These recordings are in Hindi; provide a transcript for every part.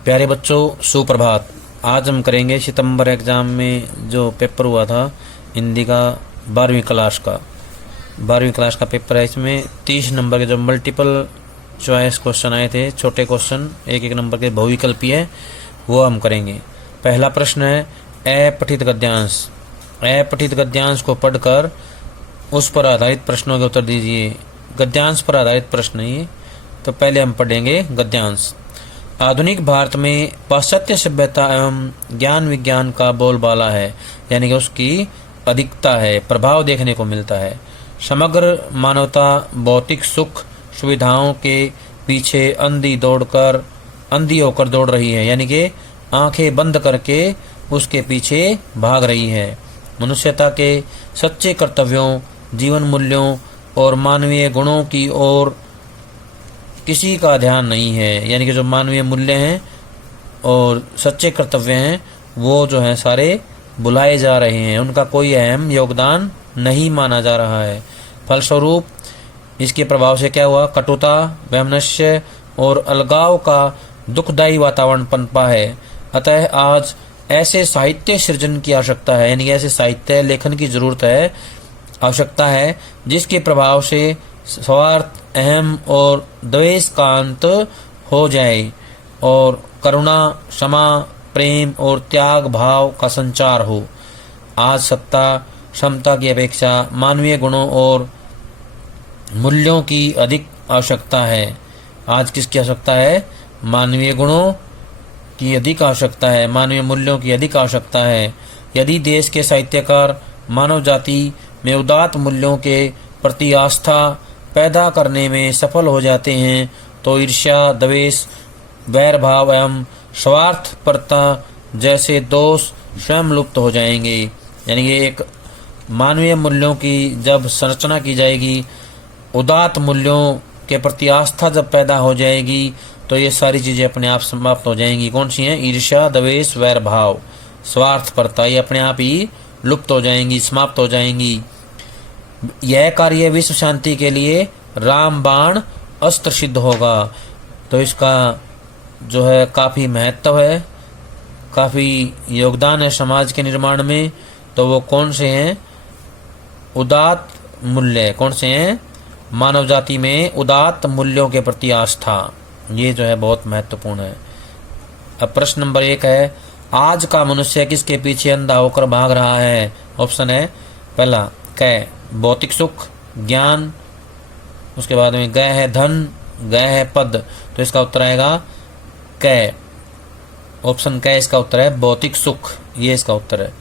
प्यारे बच्चों, सुप्रभात। आज हम करेंगे सितंबर एग्ज़ाम में जो पेपर हुआ था हिंदी का 12वीं क्लास का पेपर है। इसमें 30 नंबर के जो मल्टीपल चॉइस क्वेश्चन आए थे, छोटे क्वेश्चन 1-1 नंबर के बहुविकल्पी है, वो हम करेंगे। पहला प्रश्न है अपठित गद्यांश। अपठित गद्यांश को पढ़कर उस पर आधारित प्रश्नों के उत्तर दीजिए। गद्यांश पर आधारित प्रश्न ये। तो पहले हम पढ़ेंगे गद्यांश। आधुनिक भारत में पाश्चात्य सभ्यता एवं ज्ञान विज्ञान का बोलबाला है, यानी कि उसकी अधिकता है, प्रभाव देखने को मिलता है। समग्र मानवता भौतिक सुख सुविधाओं के पीछे अंधी होकर दौड़ रही है, यानी कि आंखें बंद करके उसके पीछे भाग रही है। मनुष्यता के सच्चे कर्तव्यों, जीवन मूल्यों और मानवीय गुणों की ओर किसी का ध्यान नहीं है, यानी कि जो मानवीय मूल्य हैं और सच्चे कर्तव्य हैं वो जो हैं सारे बुलाए जा रहे हैं, उनका कोई अहम योगदान नहीं माना जा रहा है। फलस्वरूप इसके प्रभाव से क्या हुआ? कटुता, वैमनस्य और अलगाव का दुखदायी वातावरण पनपा है। अतः आज ऐसे साहित्य सृजन की आवश्यकता है, यानी ऐसे साहित्य लेखन की जरूरत है, आवश्यकता है जिसके प्रभाव से स्वार्थ, अहम और द्वेष का अंत हो जाए और करुणा, क्षमा, प्रेम और त्याग भाव का संचार हो। आज सत्ता क्षमता की अपेक्षा मानवीय गुणों और मूल्यों की अधिक आवश्यकता है। आज किसकी आवश्यकता है? मानवीय गुणों की अधिक आवश्यकता है, मानवीय मूल्यों की अधिक आवश्यकता है। यदि देश के साहित्यकार मानव जाति में उदात्त मूल्यों के प्रति आस्था पैदा करने में सफल हो जाते हैं तो ईर्ष्या, द्वेष, वैर भाव एवं स्वार्थपरता जैसे दोष स्वयं लुप्त हो जाएंगे। यानी कि एक मानवीय मूल्यों की जब संरचना की जाएगी, उदात्त मूल्यों के प्रति आस्था जब पैदा हो जाएगी तो ये सारी चीजें अपने आप समाप्त हो जाएंगी। कौन सी हैं? ईर्ष्या, द्वेष, वैर भाव, स्वार्थपरता, ये अपने आप ही लुप्त हो जाएंगी, समाप्त हो जाएंगी। यह कार्य विश्व शांति के लिए रामबाण अस्त्र सिद्ध होगा। तो इसका जो है काफ़ी महत्व है, काफ़ी योगदान है समाज के निर्माण में। तो वो कौन से हैं? उदात्त मूल्य। कौन से हैं? मानव जाति में उदात्त मूल्यों के प्रति आस्था, ये जो है बहुत महत्वपूर्ण है। अब प्रश्न नंबर 1 है, आज का मनुष्य किसके पीछे अंधा होकर भाग रहा है? ऑप्शन है पहला क भौतिक सुख, ज्ञान, उसके बाद में ग है धन, ग है पद। तो इसका उत्तर आएगा क। ऑप्शन क इसका उत्तर है, भौतिक सुख, ये इसका उत्तर है।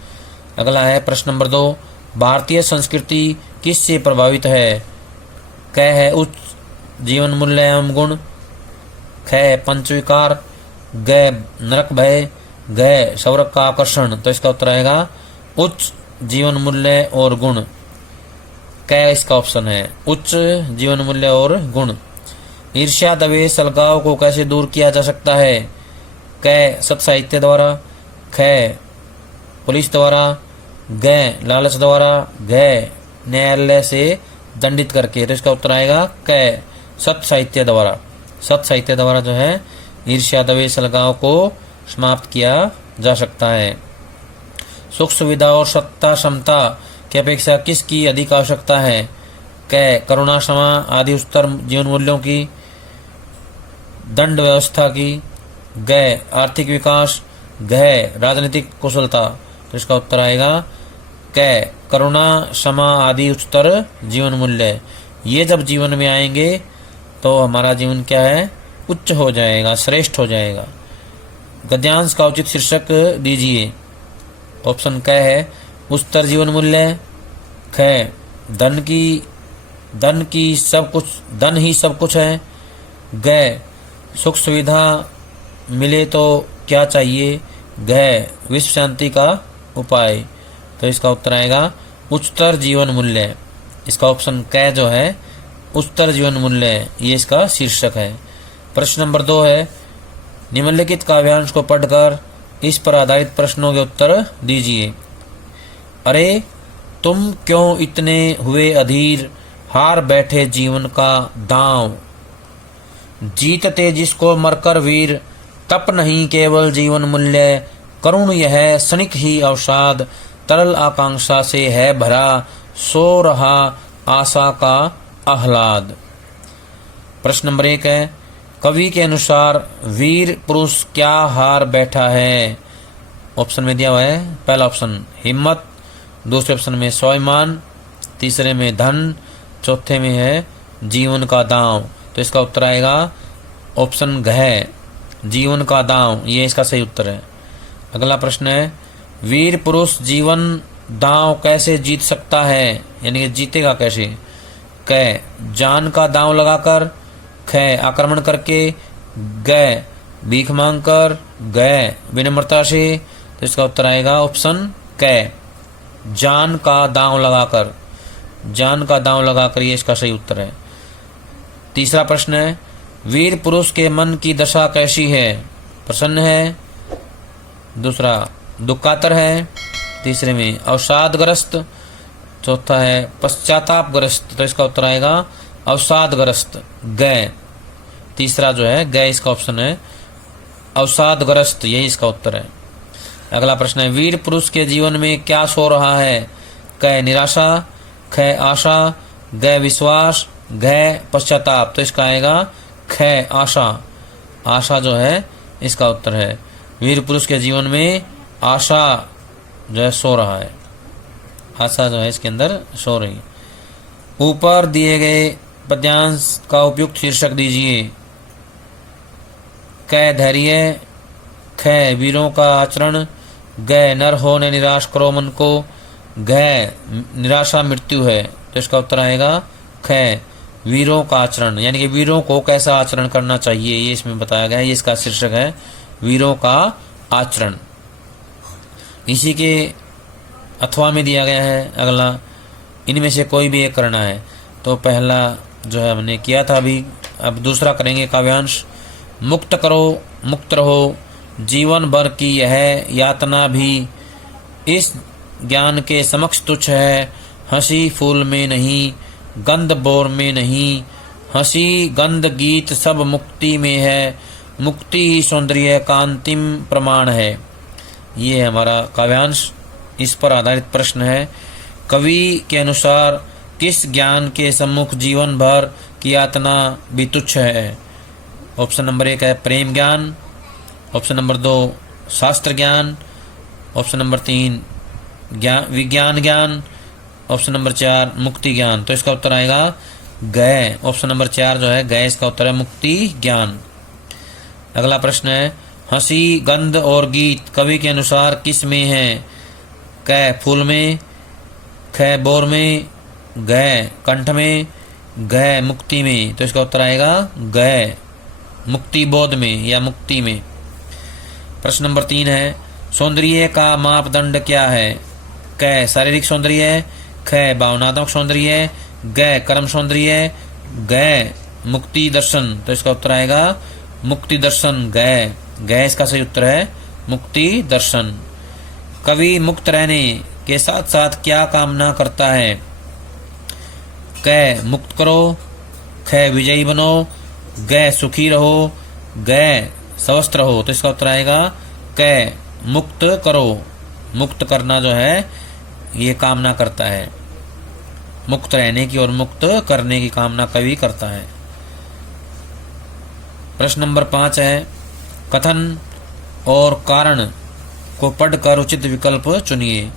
अगला है प्रश्न नंबर 2, भारतीय संस्कृति किससे प्रभावित है? क है उच्च जीवन मूल्य एवं गुण, ख है पंचविकार, ग नरक भय, ग स्वर्ग का आकर्षण। तो इसका उत्तर आएगा उच्च जीवन मूल्य और गुण। क इसका ऑप्शन है, उच्च जीवन मूल्य और गुण। ईर्ष्या, द्वेष, अलगाव को कैसे दूर किया जा सकता है? क सत साहित्य द्वारा, ख पुलिस द्वारा, ग लालच द्वारा, घ न्यायालय से दंडित करके। तो इसका उत्तर आएगा क सत साहित्य द्वारा। सत साहित्य द्वारा जो है ईर्ष्या, द्वेष, अलगाव को समाप्त किया जा सकता है। सुख सुविधा और सत्ता क्षमता की अपेक्षा किसकी अधिक आवश्यकता है? क करुणा, क्षमा आदि उच्चतर जीवन मूल्यों की, दंड व्यवस्था की, ग आर्थिक विकास, घ राजनीतिक कुशलता। तो इसका उत्तर आएगा क करुणा, क्षमा आदि उच्चतर जीवन मूल्य। ये जब जीवन में आएंगे तो हमारा जीवन क्या है? उच्च हो जाएगा, श्रेष्ठ हो जाएगा। गद्यांश का उचित शीर्षक दीजिए। ऑप्शन क है उच्चतर जीवन मूल्य, ख धन ही सब कुछ है, ग सुख सुविधा मिले तो क्या चाहिए, घ विश्व शांति का उपाय। तो इसका उत्तर आएगा उच्चतर जीवन मूल्य। इसका ऑप्शन क जो है उच्चतर जीवन मूल्य, ये इसका शीर्षक है। प्रश्न नंबर 2 है, निम्नलिखित काव्यांश को पढ़कर इस पर आधारित प्रश्नों के उत्तर दीजिए। अरे तुम क्यों इतने हुए अधीर, हार बैठे जीवन का दांव, जीतते जिसको मरकर वीर, तप नहीं केवल जीवन मूल्य, करुण यह क्षणिक ही अवसाद, तरल आकांक्षा से है भरा, सो रहा आशा का आह्लाद। प्रश्न नंबर 1 है, कवि के अनुसार वीर पुरुष क्या हार बैठा है? ऑप्शन में दिया हुआ है, पहला ऑप्शन हिम्मत, दूसरे ऑप्शन में स्वाभिमान, तीसरे में धन, चौथे में है जीवन का दांव। तो इसका उत्तर आएगा ऑप्शन घ, जीवन का दांव, ये इसका सही उत्तर है। अगला प्रश्न है, वीर पुरुष जीवन दांव कैसे जीत सकता है, यानी कि जीतेगा कैसे? क, जान का दांव लगाकर, ख, आक्रमण करके, ग, भीख मांगकर, ग, विनम्रता से। तो इसका उत्तर आएगा ऑप्शन क, जान का दांव लगाकर, जान का दांव लगाकर, ये इसका सही उत्तर है। तीसरा प्रश्न है, वीर पुरुष के मन की दशा कैसी है? प्रसन्न है, दूसरा दुखातर है, तीसरे में अवसादग्रस्त, चौथा है पश्चातापग्रस्त। तो इसका उत्तर आएगा अवसादग्रस्त, ग, तीसरा जो है ग इसका ऑप्शन है, अवसादग्रस्त, यही इसका उत्तर है। अगला प्रश्न है, वीर पुरुष के जीवन में क्या सो रहा है? क, निराशा, ख, आशा, ग, विश्वास, घ, पश्चाताप। तो इसका आएगा ख, आशा, आशा जो है इसका उत्तर है। वीर पुरुष के जीवन में आशा जो है सो रहा है, आशा जो है इसके अंदर सो रही है। ऊपर दिए गए पद्यांश का उपयुक्त शीर्षक दीजिए। क, धैर्य, ख, वीरों का आचरण, ग, नर होने निराश करो मन को, घ, निराशा मृत्यु है। तो इसका उत्तर आएगा ख, वीरों का आचरण, यानी कि वीरों को कैसा आचरण करना चाहिए ये इसमें बताया गया है। ये इसका शीर्षक है, वीरों का आचरण। इसी के अथवा में दिया गया है अगला, इनमें से कोई भी एक करना है। तो पहला जो है हमने किया था अभी, अब दूसरा करेंगे काव्यांश। मुक्त करो मुक्त रहो, जीवन भर की यह यातना भी इस ज्ञान के समक्ष तुच्छ है। हंसी फूल में नहीं, गंध बोर में नहीं, हंसी गंध गीत सब मुक्ति में है, मुक्ति ही सौंदर्य का अंतिम प्रमाण है। ये है हमारा काव्यांश, इस पर आधारित प्रश्न है। कवि के अनुसार किस ज्ञान के सम्मुख जीवन भर की यातना भी तुच्छ है? ऑप्शन नंबर 1 है प्रेम ज्ञान, ऑप्शन नंबर 2 शास्त्र ज्ञान, ऑप्शन नंबर 3 विज्ञान ज्ञान, ऑप्शन नंबर 4 मुक्ति ज्ञान। तो इसका उत्तर आएगा ग, ऑप्शन नंबर 4 जो है ग इसका उत्तर है, मुक्ति ज्ञान। अगला प्रश्न है, हंसी गंध और गीत कवि के अनुसार किस में है? क, फूल में, ख, बोर में, ग, कंठ में, ग, मुक्ति में। तो इसका उत्तर आएगा ग, मुक्ति बोध में या मुक्ति में। प्रश्न नंबर 3 है, सौंदर्य का मापदंड क्या है? क, शारीरिक सौंदर्य, ख, भावनात्मक सौंदर्य, ग, कर्म सौंदर्य, ग, मुक्ति दर्शन। तो इसका उत्तर आएगा मुक्ति दर्शन, ग, ग इसका सही उत्तर है, मुक्ति दर्शन। कवि मुक्त रहने के साथ साथ क्या कामना करता है? क, मुक्त करो, ख, विजयी बनो, ग, सुखी रहो, ग, स्वस्थ रहो। तो इसका उत्तर आएगा क, मुक्त करो, मुक्त करना जो है ये कामना करता है, मुक्त रहने की और मुक्त करने की कामना कवि करता है। प्रश्न नंबर 5 है, कथन और कारण को पढ़कर उचित विकल्प चुनिए।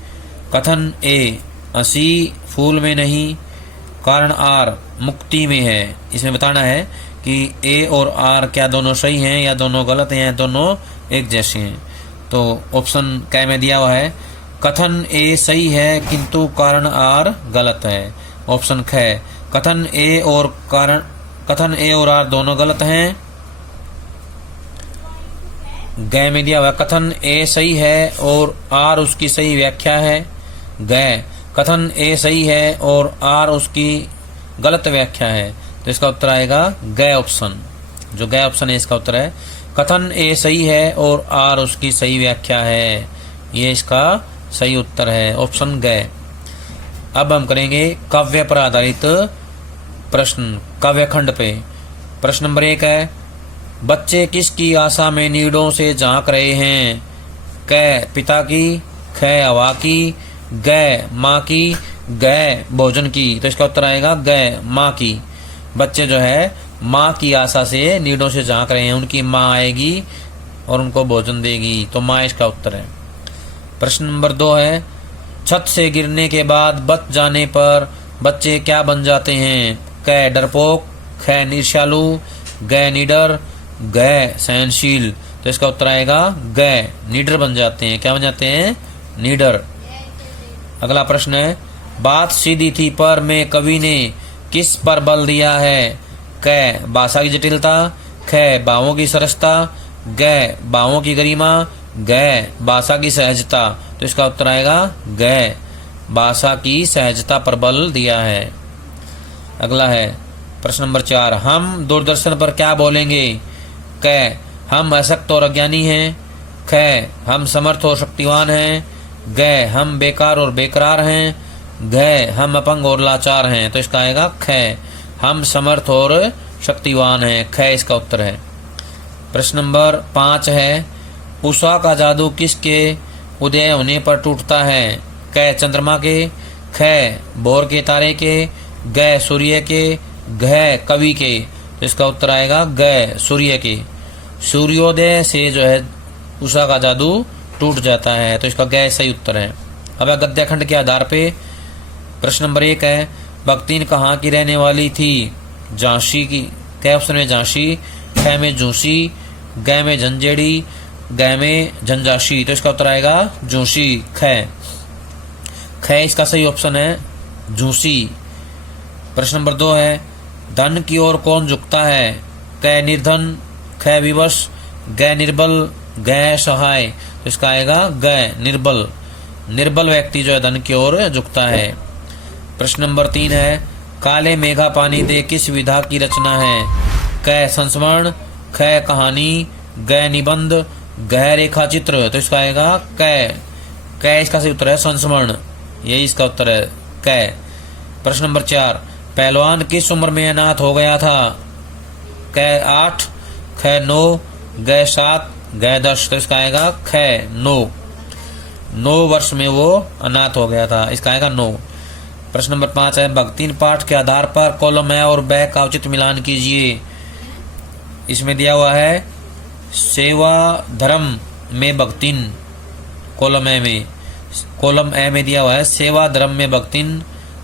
कथन ए, हंसी फूल में नहीं, कारण आर मुक्ति में है। इसमें बताना है कि ए और आर क्या दोनों सही हैं या दोनों गलत हैं या दोनों एक जैसे हैं। तो ऑप्शन क में दिया हुआ है, कथन ए सही है किंतु कारण आर गलत है। ऑप्शन ख, कथन ए और आर दोनों गलत हैं। ग में दिया हुआ, कथन ए सही है और आर उसकी सही व्याख्या है। ग, कथन ए सही है और आर उसकी गलत व्याख्या है। तो इसका उत्तर आएगा ग ऑप्शन, जो ग ऑप्शन है इसका उत्तर है, कथन ए सही है और आर उसकी सही व्याख्या है। ये इसका सही उत्तर है, ऑप्शन ग। अब हम करेंगे काव्य पर आधारित प्रश्न, काव्य खंड पे। प्रश्न नंबर 1 है, बच्चे किसकी आशा में नीडों से झांक रहे हैं? क पिता की, ख हवा की, ग माँ की, ग भोजन की। तो इसका उत्तर आएगा ग माँ की। बच्चे जो है माँ की आशा से नीडों से झांक रहे हैं, उनकी माँ आएगी और उनको भोजन देगी, तो माँ इसका उत्तर है। प्रश्न नंबर 2 है, छत से गिरने के बाद बच जाने पर बच्चे क्या बन जाते हैं? क डरपोक, ख ईर्ष्यालु, ग निडर, ग सहनशील। तो इसका उत्तर आएगा ग निडर बन जाते हैं। क्या बन जाते हैं? निडर। अगला प्रश्न है, बात सीधी थी पर में कवि ने किस पर बल दिया है? क भाषा की जटिलता, ख भावों की सरसता, ग भावों की गरिमा, ग भाषा की सहजता। तो इसका उत्तर आएगा ग भाषा की सहजता पर बल दिया है। अगला है प्रश्न नंबर 4, हम दूरदर्शन पर क्या बोलेंगे? क हम अशक्त और अज्ञानी हैं, ख हम समर्थ और शक्तिवान हैं, ग हम बेकार और बेकरार हैं, घ हम अपंग और लाचार हैं। तो इसका आएगा ख हम समर्थ और शक्तिवान हैं, ख इसका उत्तर है। प्रश्न नंबर 5 है, उषा का जादू किसके उदय होने पर टूटता है? क चंद्रमा के, ख भोर के तारे के, ग सूर्य के, घ कवि के। तो इसका उत्तर आएगा ग सूर्य के। सूर्योदय से जो है उषा का जादू टूट जाता है, तो इसका ग सही उत्तर है। अब गद्य खंड के आधार पे प्रश्न नंबर 1 है, भक्तिन कहाँ की रहने वाली थी? झांसी की। क ऑप्शन में झांसी, ख में झूसी, ग में झंझेड़ी, ग में झंझासी। तो इसका उत्तर आएगा झूसी, ख इसका सही ऑप्शन है झूसी। प्रश्न नंबर 2 है, धन की ओर कौन झुकता है? क निर्धन, ख विवश, ग निर्बल, ग सहाय। तो इसका आएगा ग निर्बल। निर्बल व्यक्ति जो है धन की ओर झुकता है। प्रश्न नंबर 3 है, काले मेघा पानी दे किस विधा की रचना है? क संस्मरण, ख कहानी, ग निबंध, ग रेखा चित्र। तो इसका आएगा क इसका सही उत्तर है संस्मरण, यही इसका उत्तर है क। प्रश्न नंबर 4, पहलवान किस उम्र में अनाथ हो गया था? क 8, ख 9, ग 7, ग 10। तो इसका आएगा ख 9 वर्ष में वो अनाथ हो गया था, इसका आएगा 9। प्रश्न नंबर 5 है, भक्तिन पाठ के आधार पर कॉलम ए और ब का उचित मिलान कीजिए। इसमें दिया हुआ है सेवा धर्म में भक्तिन, कॉलम ए में दिया हुआ है सेवा धर्म में भक्तिन,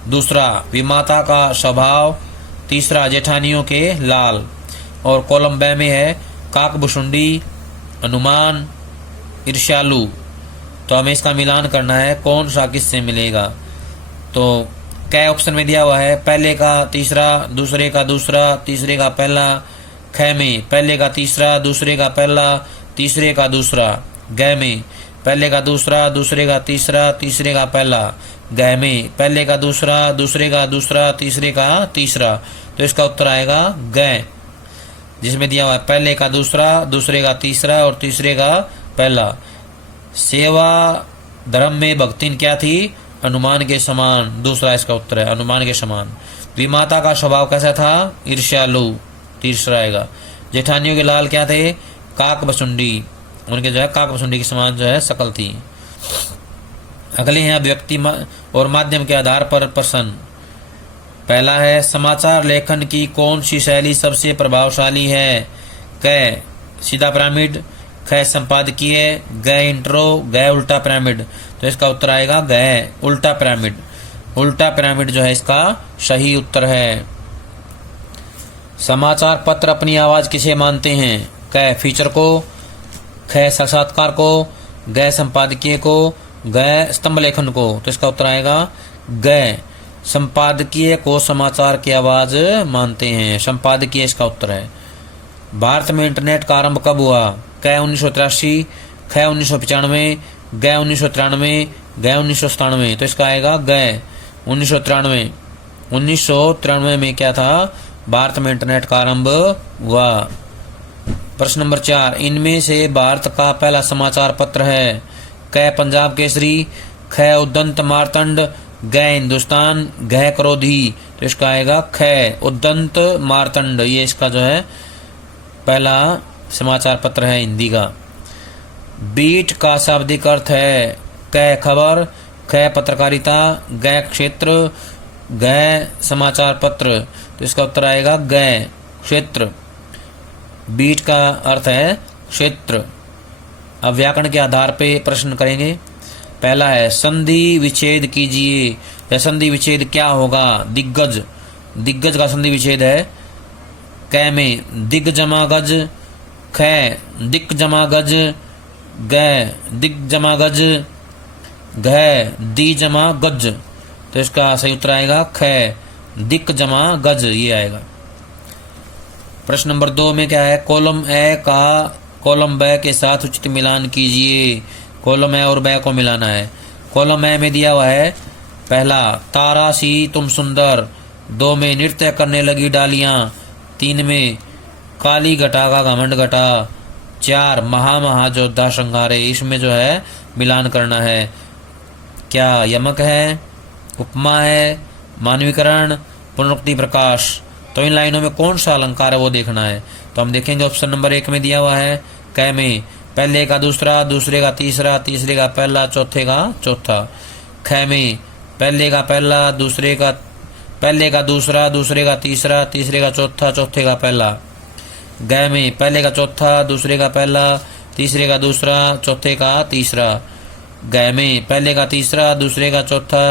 दूसरा विमाता का स्वभाव, तीसरा जेठानियों के लाल, और कॉलम ब में है काकभुशुंडी, अनुमान, ईर्ष्यालु। तो हमें इसका मिलान करना है, कौन सा किससे मिलेगा। तो क ऑप्शन में दिया हुआ है पहले का तीसरा, दूसरे का दूसरा, तीसरे का पहला। ख में पहले का तीसरा, दूसरे का पहला, तीसरे का दूसरा। ग में पहले का दूसरा, दूसरे का तीसरा, तीसरे का पहला। ग में पहले का दूसरा, दूसरे का दूसरा, तीसरे का तीसरा। तो इसका उत्तर आएगा ग, जिसमें दिया हुआ है पहले का दूसरा, दूसरे का तीसरा और तीसरे का पहला। सेवा धर्म में भक्तिन क्या थी? अनुमान के समान, दूसरा इसका उत्तर है अनुमान के समान। विमाता का स्वभाव कैसा था? ईर्ष्यालु, तीसरा आएगा। जेठानियों के लाल क्या थे? काकभुशुंडी, उनके जो है काकभुशुंडी के समान जो है शकल थी। अगले हैं अभिव्यक्ति और माध्यम के आधार पर प्रश्न। पहला है, समाचार लेखन की कौन सी शैली सबसे प्रभावशाली है? क सीधा पिरामिड, ख संपादकीय, ग इंट्रो, ग उल्टा पिरामिड। तो इसका उत्तर आएगा ग उल्टा पिरामिड। उल्टा पिरामिड जो है इसका सही उत्तर है। समाचार पत्र अपनी आवाज किसे मानते हैं? क फीचर को, ख साक्षात्कार को, ग संपादकीय को, ग स्तंभ लेखन को। तो इसका उत्तर आएगा ग संपादकीय को समाचार की आवाज मानते हैं, संपादकीय इसका उत्तर है। भारत में इंटरनेट का आरंभ कब हुआ? क 1983, ख 1995, ग 1993, ग 1997। तो इसका आएगा ग 1993। 1993 में क्या था? भारत में इंटरनेट का आरंभ हुआ। प्रश्न नंबर 4, इनमें से भारत का पहला समाचार पत्र है? क पंजाब केसरी, ख उद्दंत मार्तंड, ग हिंदुस्तान, घ क्रोधी। तो इसका आएगा ख उद्दंत मार्तंड, ये इसका जो है पहला समाचार पत्र है हिंदी का। बीट का शाब्दिक अर्थ है क खबर, ख पत्रकारिता, ग क्षेत्र, ग समाचार पत्र। तो इसका उत्तर आएगा ग क्षेत्र। बीट का अर्थ है क्षेत्र। अब व्याकरण के आधार पे प्रश्न करेंगे। पहला है संधि विच्छेद कीजिए। यह संधि विच्छेद क्या होगा? दिग्गज। दिग्गज का संधि विच्छेद है कै में दिग जमा गज, ख दिक जमा गज, ग दिग जमा गज, घ दी जमा गज। तो इसका सही उत्तर आएगा ख दिक जमा गज, ये आएगा। प्रश्न नंबर 2 में क्या है? कॉलम ए का कॉलम ब के साथ उचित मिलान कीजिए। कॉलम ए और ब को मिलाना है। कॉलम ए में दिया हुआ है पहला तारा सी तुम सुंदर, 2 में नृत्य करने लगी डालियां, 3 में काली घटा का घमंड घटा, 4 महामहायोद्धा श्रृंगारे। इसमें जो है मिलान करना है। क्या यमक है, उपमा है, मानवीकरण, पुनरुक्ति प्रकाश। तो इन लाइनों में कौन सा अलंकार है वो देखना है। तो हम देखेंगे ऑप्शन नंबर 1 में दिया हुआ है कै में पहले का दूसरा, दूसरे का तीसरा, तीसरे का पहला, चौथे का चौथा। ख में पहले का पहला, दूसरे का पहले का दूसरा, दूसरे का तीसरा, तीसरे का चौथा, चौथे का पहला। ग में पहले का चौथा, दूसरे का पहला, तीसरे का दूसरा, चौथे का तीसरा। ग में पहले का तीसरा, दूसरे का चौथा,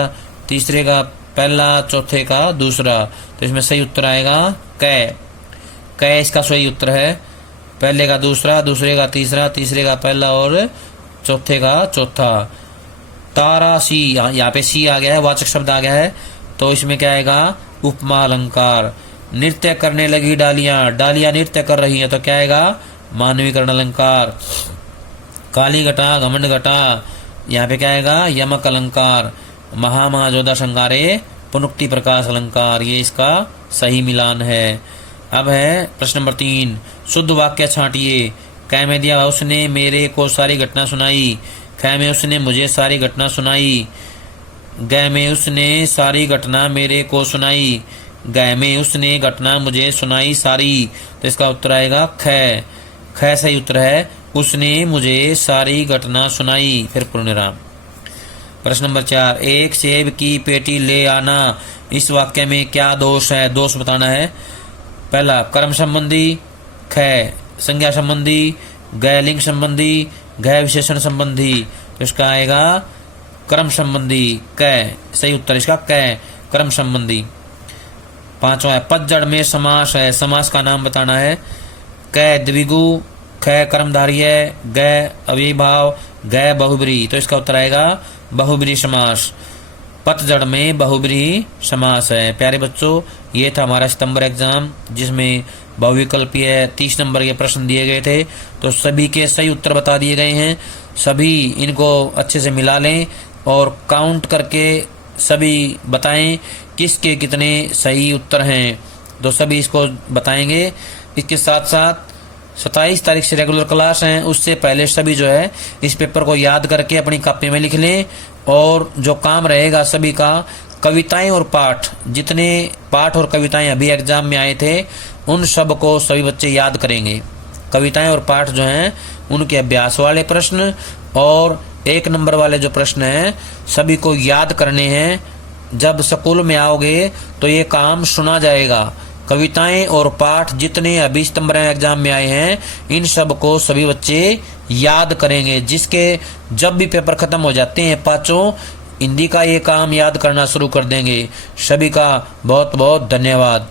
तीसरे का पहला, चौथे का दूसरा। तो इसमें सही उत्तर आएगा कै। कै इसका सही उत्तर है। पहले का दूसरा, दूसरे का तीसरा, तीसरे का पहला और चौथे का चौथा। तारा सी, यहाँ पे सी आ गया है, वाचक शब्द आ गया है। तो इसमें क्या आएगा? उपमा अलंकार। नृत्य करने लगी डालियां, डालियां नृत्य कर रही हैं, तो क्या आएगा? मानवीकरण अलंकार। काली घटा घमंड घटा, यहाँ पे क्या आएगा? यमक अलंकार। महामहायोद्धा श्रृंगारे, पुनरुक्ति प्रकाश अलंकार। ये इसका सही मिलान है। अब है प्रश्न नंबर 3, शुद्ध वाक्य छांटिए। कै में दिया उसने मेरे को सारी घटना सुनाई, ख में उसने मुझे सारी घटना सुनाई, ग में उसने सारी घटना मेरे को सुनाई, ग में उसने घटना मुझे सुनाई सारी। तो इसका उत्तर आएगा ख। ख सही उत्तर है, उसने मुझे सारी घटना सुनाई। फिर पूर्णविराम। प्रश्न नंबर 4, एक सेब की पेटी ले आना। इस वाक्य में क्या दोष है? दोष बताना है। पहला कर्म संबंधी, ख संज्ञा संबंधी, ग लिंग संबंधी, घ विशेषण संबंधी। तो इसका आएगा कर्म संबंधी, क। सही उत्तर इसका क, कर्म संबंधी। 5वां है पतझड़ में समास है। समास का नाम बताना है। क द्विगु, ख कर्मधारी है, ग अविभाव, ग बहुब्री। तो इसका उत्तर आएगा बहुब्री समास। पतझड़ में बहुब्री समास है। प्यारे बच्चों, ये था हमारा सितंबर एग्जाम, जिसमें बहुविकल्पीय 30 नंबर के प्रश्न दिए गए थे। तो सभी के सही उत्तर बता दिए गए हैं। सभी इनको अच्छे से मिला लें और काउंट करके सभी बताएं किसके कितने सही उत्तर हैं। तो सभी इसको बताएंगे। इसके साथ साथ 27 तारीख से रेगुलर क्लास हैं, उससे पहले सभी जो है इस पेपर को याद करके अपनी कॉपी में लिख लें। और जो काम रहेगा सभी का, कविताएं और पाठ, जितने पाठ और कविताएं अभी एग्जाम में आए थे उन सब को सभी बच्चे याद करेंगे। कविताएं और पाठ जो हैं उनके अभ्यास वाले प्रश्न और 1 नंबर वाले जो प्रश्न हैं सभी को याद करने हैं। जब स्कूल में आओगे तो ये काम सुना जाएगा। कविताएं और पाठ जितने अभी सितंबर एग्जाम में आए हैं इन सब को सभी बच्चे याद करेंगे। जिसके जब भी पेपर खत्म हो जाते हैं पांचों, हिंदी का ये काम याद करना शुरू कर देंगे। सभी का बहुत बहुत धन्यवाद।